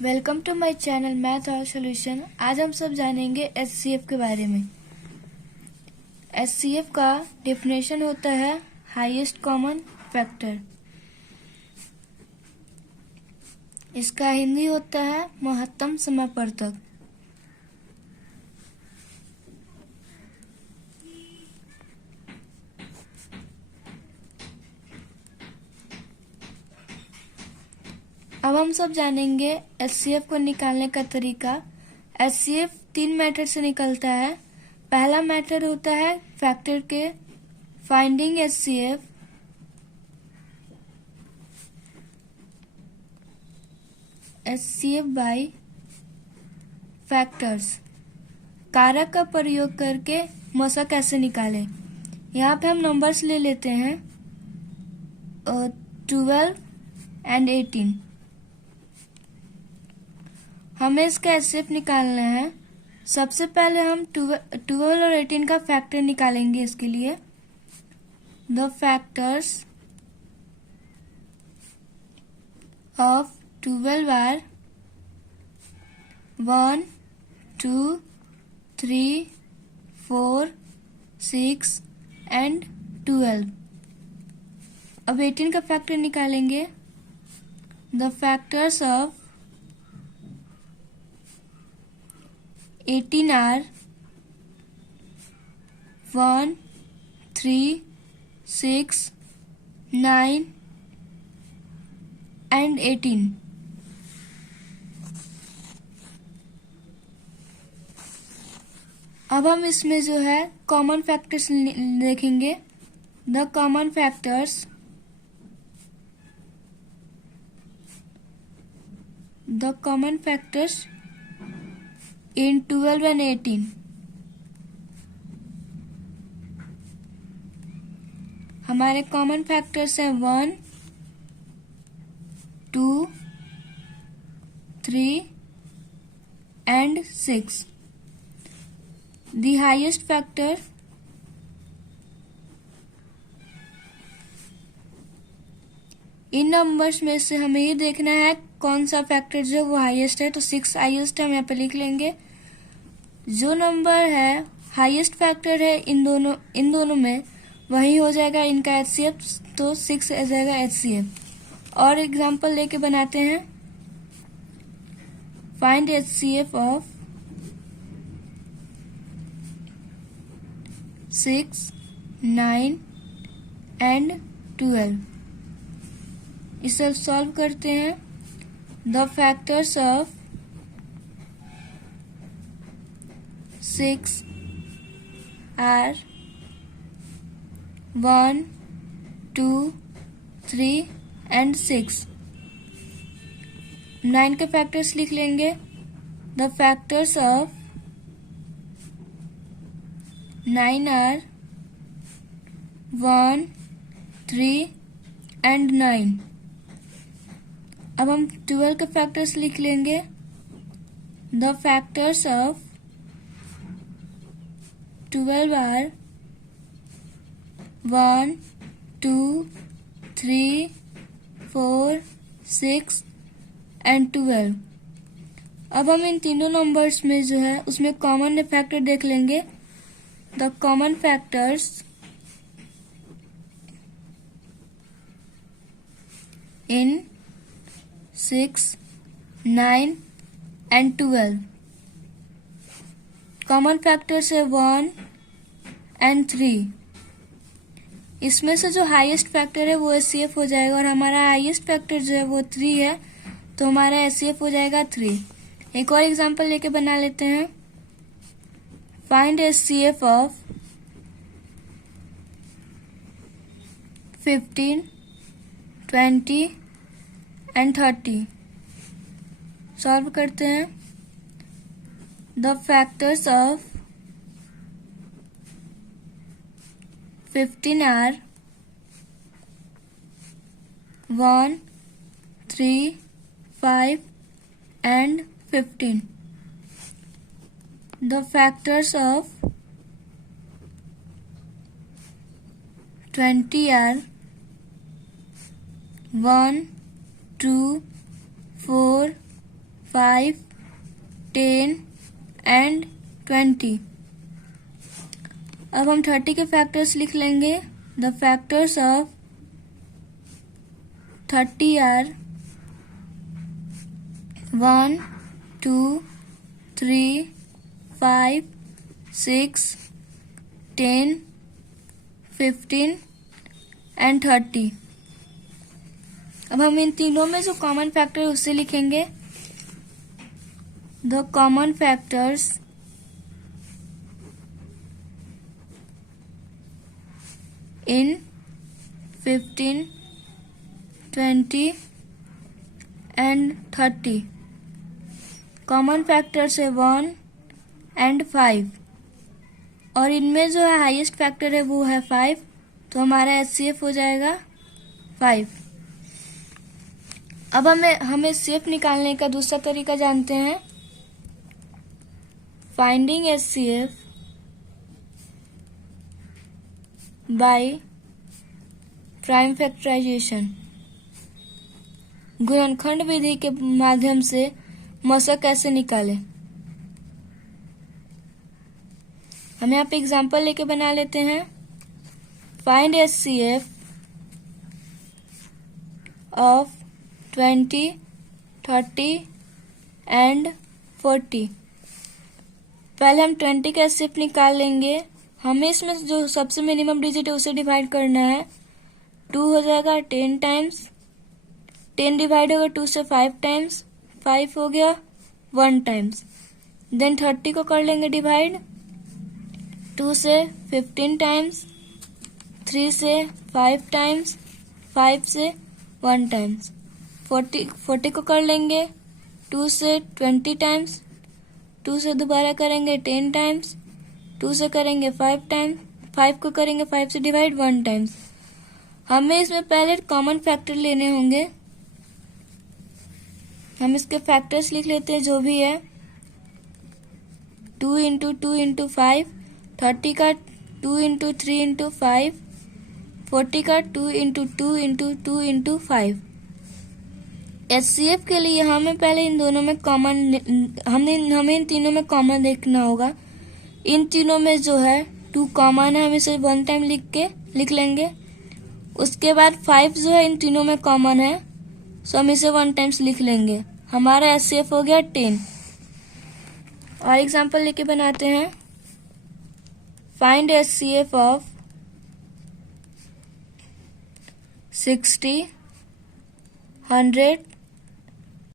Welcome to my channel math और solution. आज हम सब जानेंगे एचसीएफ के बारे में। एचसीएफ का डेफिनेशन होता है हाईएस्ट कॉमन फैक्टर। इसका हिंदी होता है महत्तम समापवर्तक। अब हम सब जानेंगे एचसीएफ को निकालने का तरीका। एचसीएफ 3 मेथड से निकलता है। पहला मेथड होता है फैक्टर के finding HCF. HCF by factors. कारक का प्रयोग करके मसा कैसे निकालें। यहाँ पे हम नंबर्स ले लेते हैं 12 एंड 18। हमें इसका एचसीएफ निकालना है। सबसे पहले हम 12 और 18 का फैक्टर निकालेंगे। इसके लिए the factors of 12 are 1, 2, 3, 4, 6 and 12। अब 18 का फैक्टर निकालेंगे। The factors of 18 are 1, 3, 6, 9 and 18। अब हम इसमें जो है कॉमन फैक्टर्स देखेंगे। The common factors in 12 and 18। हमारे कॉमन फैक्टर्स हैं 1, 2, 3 and 6। The highest factor in numbers में से हमें ये देखना है कौन सा फैक्टर जो वो हाईएस्ट है। तो 6 हाईएस्ट है, हम यहाँ पे लिख लेंगे। जो नंबर है हाईएस्ट फैक्टर है इन दोनों में, वही हो जाएगा इनका एचसीएफ। तो 6 आ जाएगा एचसीएफ। और एग्जांपल लेके बनाते हैं। Find HCF of 6, 9 and 12। इसे सॉल्व करते हैं। The factors of 6 are 1, 2, 3 and 6। 9 के फैक्टर्स लिख लेंगे। The factors of 9 are 1, 3 and 9। अब हम 12 के फैक्टर्स लिख लेंगे। The factors of 12 are 1, 2, 3, 4, 6 and 12। अब हम इन तीनों नंबर्स में जो है उसमें कॉमन फैक्टर देख लेंगे। The common factors in 6, 9 and 12। Common factors है 1 and 3। इसमें से जो हाईएस्ट फैक्टर है वो एचसीएफ हो जाएगा, और हमारा हाईएस्ट फैक्टर जो है वो 3 है, तो हमारा एचसीएफ हो जाएगा 3। एक और एग्जांपल लेके बना लेते हैं। Find HCF of 15, 20 and 30। Solve करते हैं। The factors of 15 are 1, 3, 5 and 15। The factors of 20 are 1, 2, 4, 5, 10 and 20। अब हम 30 के फैक्टर्स लिख लेंगे। The factors of 30 are 1, 2, 3, 5, 6, 10, 15 and 30। अब हम इन तीनों में जो कॉमन फैक्टर है उससे लिखेंगे। The common factors in 15, 20 and 30। Common factors है 1 एंड 5 और इनमें जो है हाईएस्ट फैक्टर है वो है 5, तो हमारा एचसीएफ हो जाएगा 5। अब हमें एचसीएफ निकालने का दूसरा तरीका जानते हैं। Finding HCF by prime factorisation, गुणनखंड विधि के माध्यम से मौसा कैसे निकालें। हम यहाँ पे एग्जाम्पल लेके बना लेते हैं। Find HCF of 20, 30 and 40। पहले हम 20 का एचसीएफ निकाल लेंगे। हमें इसमें जो सबसे मिनिमम डिजिट है उसे डिवाइड करना है। 2 हो जाएगा 10 टाइम्स, 10 डिवाइड होगा 2 से 5 टाइम्स, 5 हो गया 1 टाइम्स। देन 30 को कर लेंगे डिवाइड 2 से 15 टाइम्स, 3 से 5 टाइम्स, 5 से 1 टाइम्स। 40 को कर लेंगे 2 से 20 टाइम्स, 2 से दोबारा करेंगे 10 टाइम्स, 2 से करेंगे 5 टाइम्स, 5 को करेंगे 5 से डिवाइड 1 टाइम्स। हमें इसमें पहले कॉमन फैक्टर लेने होंगे। हम इसके फैक्टर्स लिख लेते हैं जो भी है। 2 इंटू 2 इंटू 5, 30 का 2 इंटू 3 इंटू 5, 40 का 2 इंटू 2 इंटू 2 इंटू 5। एचसीएफ के लिए हमें पहले इन दोनों में कॉमन हमें इन तीनों में कॉमन देखना होगा। इन तीनों में जो है 2 कॉमन है, हम इसे 1 टाइम लिख लेंगे। उसके बाद 5 जो है इन तीनों में कॉमन है, सो हम इसे 1 टाइम्स लिख लेंगे। हमारा एचसीएफ हो गया 10। और एग्जांपल लेके बनाते हैं। Find HCF of 60, 100